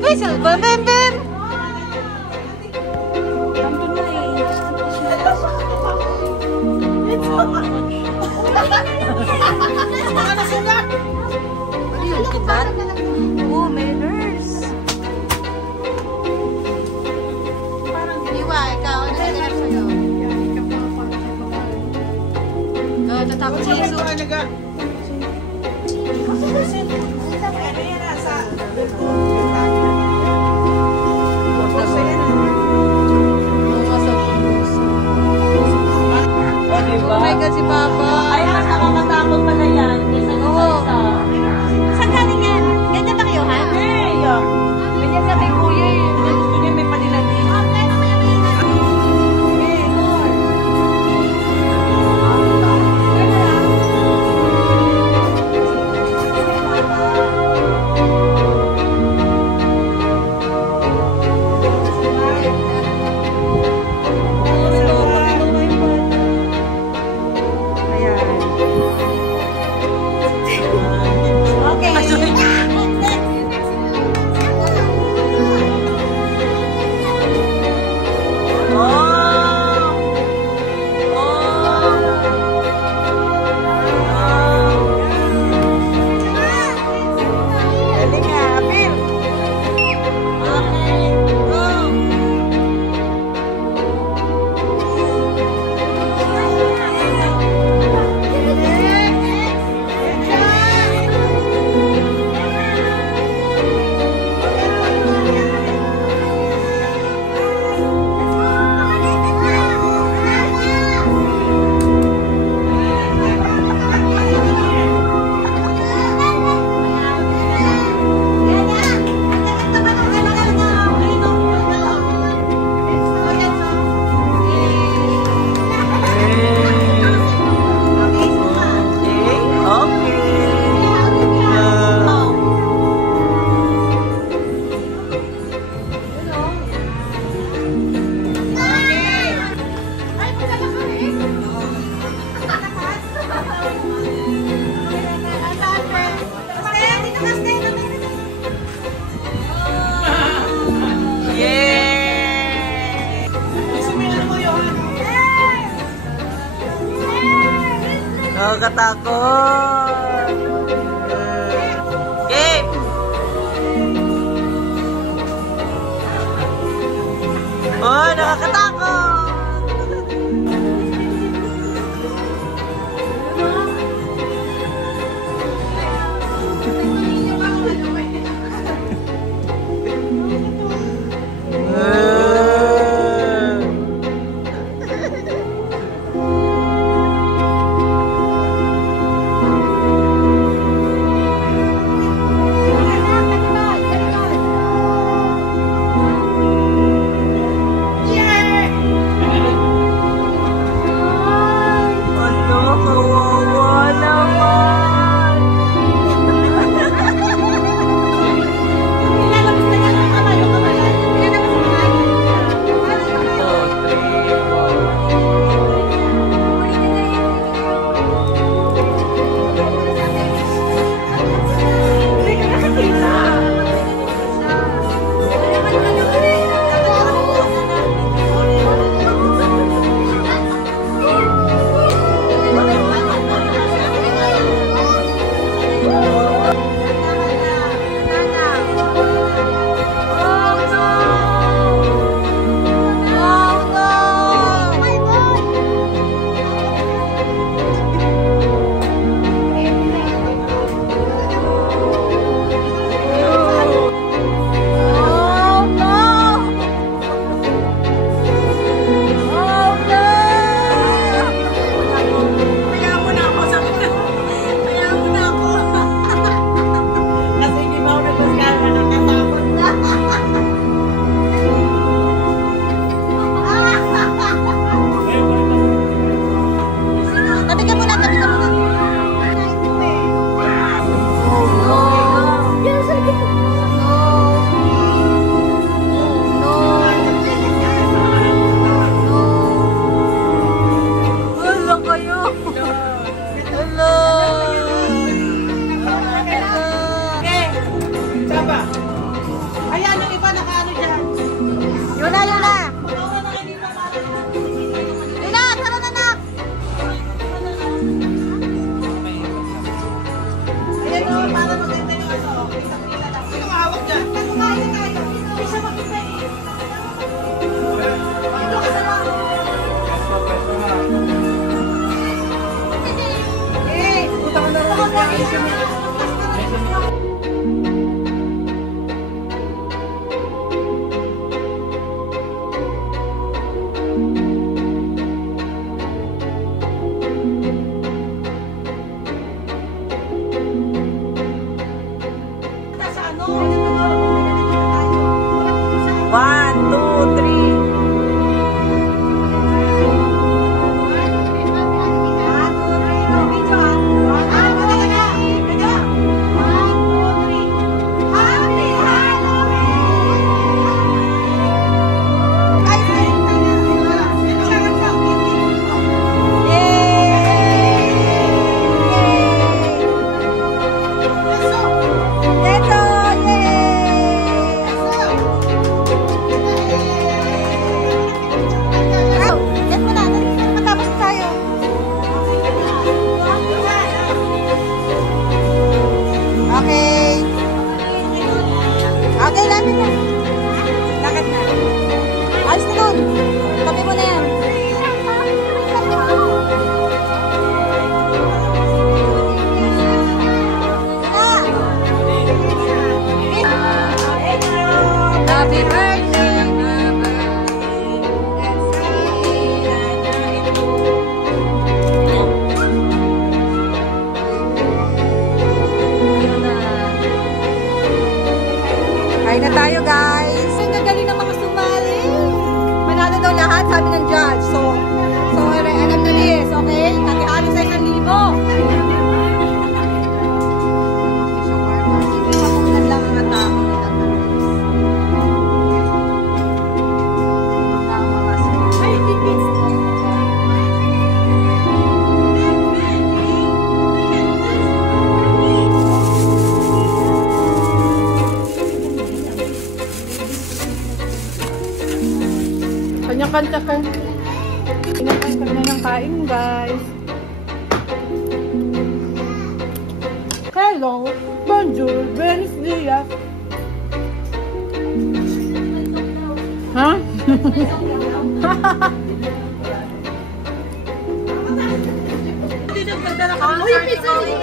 Whistle, bam, bam, bam. Oh, may nurse. Iwa, ikaw. Ano nangyari sa'yo? Tatapos sa iso. Oh my God, si Papa. Ayan, nakakatakot pala yan. Oo. Saan galing yan? Ganyan ba kayo, ha? Ganyan sa kay Kuya eh. Ganyan may panila din. Nakakatakot. Game. Oh, nakakatakot. Kain na tayo, guys. Ang gagaling ng mga sumali. Manalo daw lahat, sabi ng judge. So alam na list, okay? Hati-hati sa 1,000. Pakunan lang ang tao. Ay, tipis. Kanya-kanya ka. Kanya ng kain, guys. Hello, bonjour, buenos dias. Ha? Uy, pizza rin!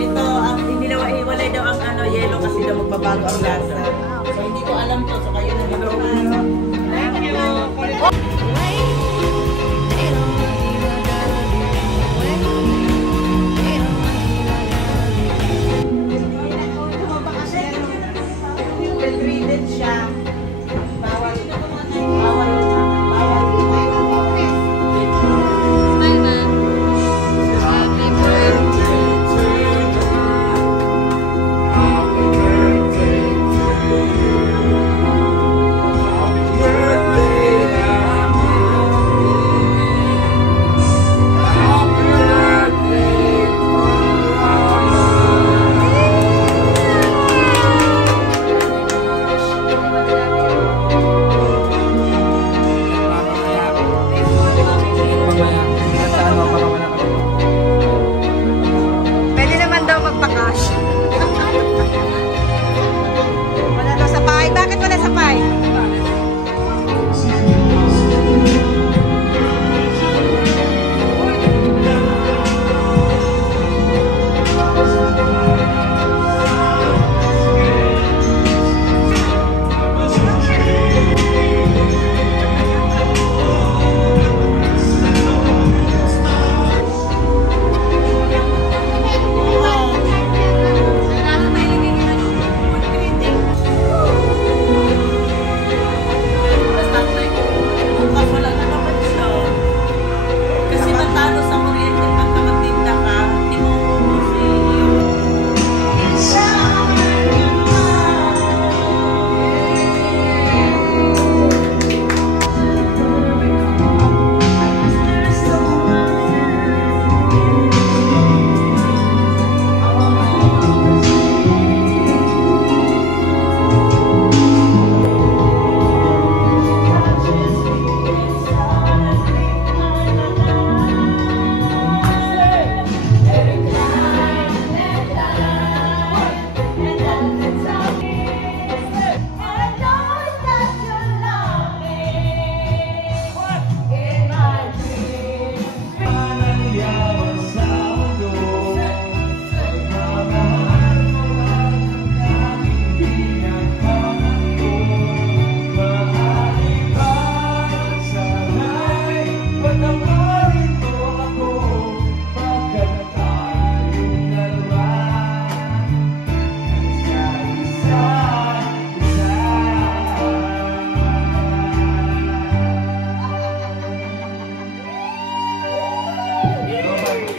Ito, hindi na iwalay daw ang yellow kasi daw magbabago ang lasa. So, hindi ko alam to. So, kayo na lang. Thank you. Well-readed siya. Bawal.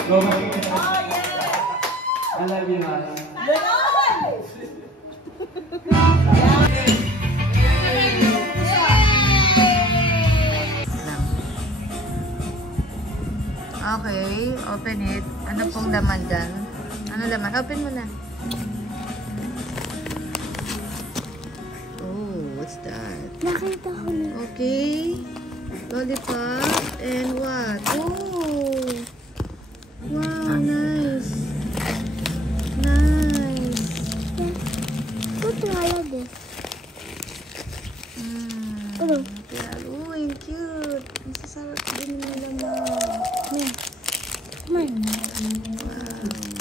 I love you, man. Okay, open it. Ano pong laman dyan? Ano laman? Open mo na. Oh, what's that? Nakita ko na. Okay. Lollipop and what? Oh! Wow, nice. Nice. What wala din? Ano? Oh, ang cute. Masasarap din yung laman. Man. Wow.